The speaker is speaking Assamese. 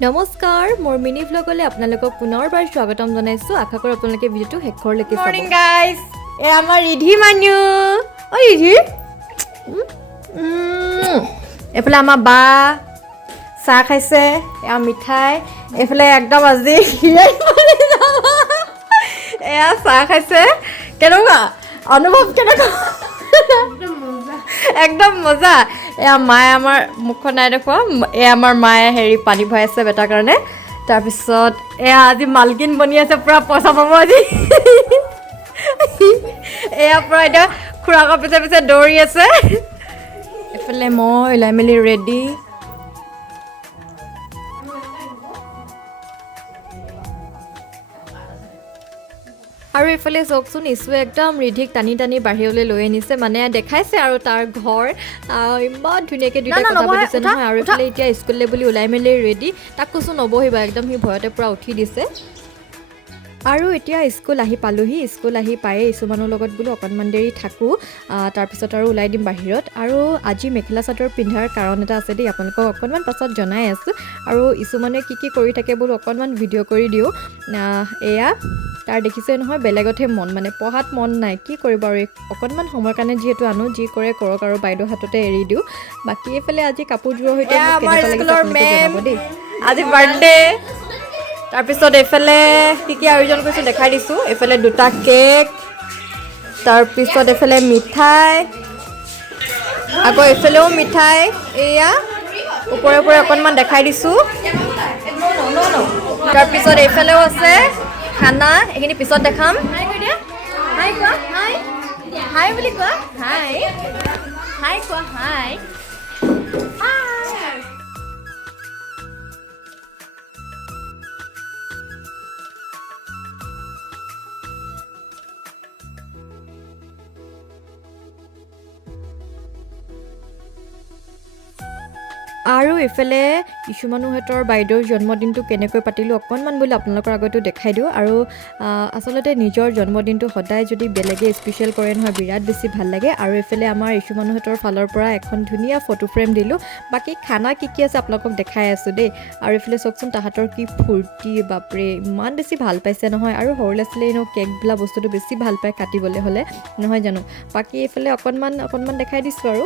নমস্কাৰ মোৰ মিনি ভ্লগলৈ আপোনালোকক পুনৰবাৰ স্বাগতম জনাইছোঁ আশা কৰোঁ আপোনালোকে ভিডিঅ'টো শেষলৈকে চাব মৰ্নিং গাইজ এ আমাৰ ৰিধি মানুহ ঐ ৰিধি এইফালে আমাৰ বা চাহ খাইছে এয়া মিঠাই এইফালে একদম আজি এয়া চাহ খাইছে কেনেকুৱা অনুভৱ কেনেকুৱা একদম মজা এয়া মায়ে আমাৰ মুখখন নাই দেখুৱা এয়া আমাৰ মায়ে হেৰি পানী ভৰাই আছে বেটাৰ কাৰণে তাৰপিছত এয়া আজি মালকিন বনি আছে পূৰা পইচা পাব আজি এয়া পূৰা এতিয়া খুৰাকৰ পিছে পিছে দৌৰি আছে এইফালে মই ওলাই মেলি ৰেডি আৰু এইফালে চাওকচোন ইছুৱে একদম ৰিধিক টানি টানি বাহিৰলৈ লৈ আনিছে মানে দেখাইছে আৰু তাৰ ঘৰ ইমান ধুনীয়াকৈ দুইটা কথা পাতিছে নহয় আৰু এইফালে এতিয়া স্কুললৈ বুলি ওলাই মেলি ৰেডি তাক কৈছোঁ নবহিবা একদম সি ভয়তে পূৰা উঠি দিছে আৰু এতিয়া স্কুল আহি পালোহি স্কুল আহি পায়ে ইছু মানুহৰ লগত বোলো অকণমান দেৰি থাকোঁ তাৰপিছত আৰু ওলাই দিম বাহিৰত আৰু আজি মেখেলা চাদৰ পিন্ধাৰ কাৰণ এটা আছে দেই আপোনালোকক অকণমান পাছত জনাই আছোঁ আৰু ইছু মানুহে কি কৰি থাকে বোলো অকণমান ভিডিঅ' কৰি দিওঁ এয়া তাৰ দেখিছে নহয় বেলেগতহে মন মানে পঢ়াত মন নাই কি কৰিব আৰু অকণমান সময়ৰ কাৰণে যিহেতু আনো যি কৰে কৰক আৰু বাইদেউ হাততে এৰি দিওঁ বাকী এইফালে আজি কাপোৰযোৰৰ সৈতে দেই আজি বাৰ্থডে তাৰপিছত এইফালে কি আয়োজন কৰিছোঁ দেখাই দিছোঁ এইফালে দুটা কেক তাৰপিছত এইফালে মিঠাই আকৌ এইফালেও মিঠাই এয়া ওপৰে ওপৰে অকণমান দেখাই দিছোঁ তাৰপিছত এইফালেও আছে খানা এইখিনি পিছত দেখাম হাই কোৱা হাই হাই বুলি কোৱা হাই হাই কোৱা হাই আৰু এইফালে ইছু মানুহহঁতৰ বাইদেউৰ জন্মদিনটো কেনেকৈ পাতিলোঁ অকণমান বুলি আপোনালোকৰ আগতো দেখাই দিওঁ আৰু আচলতে নিজৰ জন্মদিনটো সদায় যদি বেলেগে স্পেচিয়েল কৰে নহয় বিৰাট বেছি ভাল লাগে আৰু এইফালে আমাৰ ইছু মানুহহঁতৰ ফালৰ পৰা এখন ধুনীয়া ফটো ফ্ৰেম দিলোঁ বাকী খানা কি আছে আপোনালোকক দেখাই আছোঁ দেই আৰু এইফালে চাওকচোন তাহাঁতৰ কি ফূৰ্তি বাপৰে ইমান বেছি ভাল পাইছে নহয় আৰু সৰু ল'ৰা ছোৱালীয়ে এনেও কেক বোলা বস্তুটো বেছি ভাল পায় কাটিবলৈ হ'লে নহয় জানো বাকী এইফালে অকণমান দেখাই দিছোঁ আৰু